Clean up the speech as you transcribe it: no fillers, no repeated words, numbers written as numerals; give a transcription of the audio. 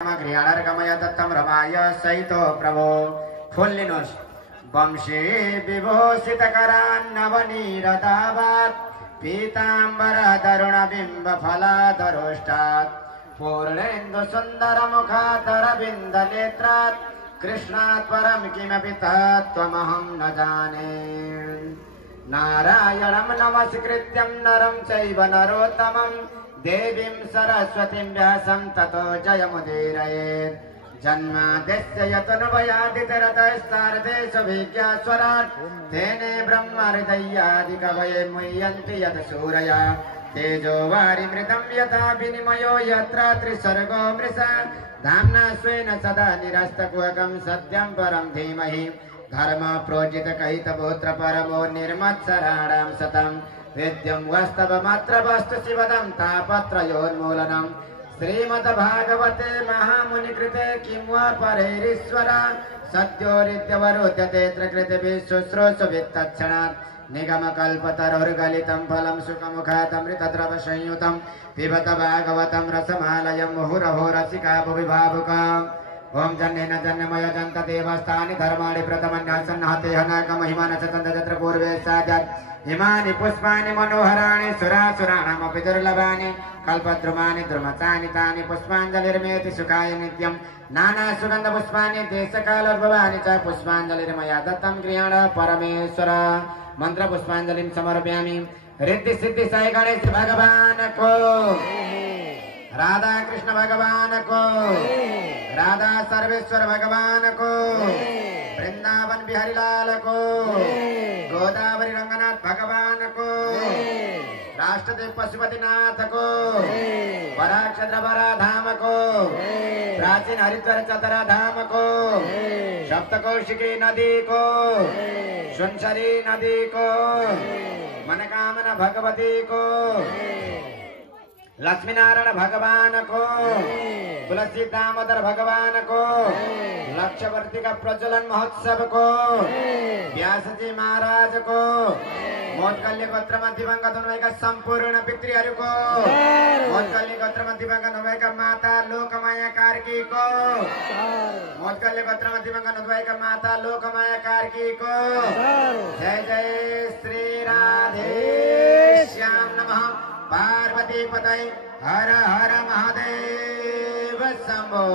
गृहाणर्गमय दत्तं रमाय सहितो प्रभो फुल्लिनोस् वंशे विभूषितकरान्नवनीरदावात् पीताम्बर तरुणबिम्बफलाधरोष्टात् पूर्णेन्दु सुन्दरमुखातरविन्दनेत्रात् कृष्णात् परं किमपि तत्त्वमहं न जाने। नारायणं नमस्कृत्यं नरं चैव नरोत्तमं देवीं सरस्वतीं व्यासं ततो जयमुदीरयेत्। जन्माद्यस्य यतनुभयादितरतस्तारदेशभिज्ञास्वराट् तेने ब्रह्महृदयादिकवये मुह्यन्ति यत् सूरया तेजो वारिमृतं यथा विनिमयो यत्र त्रिसर्गो मृषा धाम्ना स्वेन सदा निरस्तकुहकं सत्यं परं धीमहि धर्म प्रोजित कहितपुत्र परमो निर्मत्सराणां सतं वेद्यं वस्तवमात्र वस्तु शिवदं तापत्रयोन्मूलनं श्रीमद्भागवते महामुनिकृते किं वा परैरीश्वरा सद्योरित्यवरुध्यते त्रिकृतिभिः शुश्रूषुभिस्तत्क्षणात् निगमकल्पतरोर्गलितं फलं सुखमुखादमृतद्रवसंयुतं पिबत भागवतं रसमालयं मुहुरहो रसिका भुवि भावुका। ओम जन्नेन जन्मय जन्त देवस्थानि धर्माणि प्रथमन्यासन्नाते हनकमहिमान चतन्द्र पूर्वे साजत् इमानि पुष्पाणि मनोहराणि सुरासुराणामपि दुर्लभानि कल्पद्रुमाणि द्रुमतानि तानि पुष्पाञ्जलिर्मेति सुखाय नित्यं नाना सुगन्ध पुष्पाणि देशकालोद्भवानि च पुष्पाञ्जलिर्मया दत्तं गृहाण परमेश्वर। मंत्र पुष्पाञ्जलिं समर्पयामि। रिद्धि सिद्धि साई गणेश भगवान को, राधा कृष्ण भगवान को, राधा सर्वेश्वर भगवान को, वृंदावन बिहारी लाल को, गोदावरी रंगनाथ भगवान को, राष्ट्रदेव पशुपतिनाथ को, पराक्षद्रवरा धाम को, प्राचीन हरिद्वार चतरा धाम को, सप्तकोशिकी नदी को, सुनसरी नदी को, मनकामना भगवती को, लक्ष्मी नारायण भगवान को, तुलसी दामोदर भगवान को, लक्षवर्ती का प्रज्वलन महोत्सव को, व्यास जी महाराज को, मोटकल्य गोत्र दिवंगत हुए का संपूर्ण पितृहरु को, मोटकल्य गोत्र दिवंगत हुए का माता लोकमाया कार्की को, मोटकल्य गोत्र दिवंगत हुए का माता लोकमाया कार्की को। जय जय श्री राधे श्याम नमः पार्वती पतये हर हर महादेव शंभो।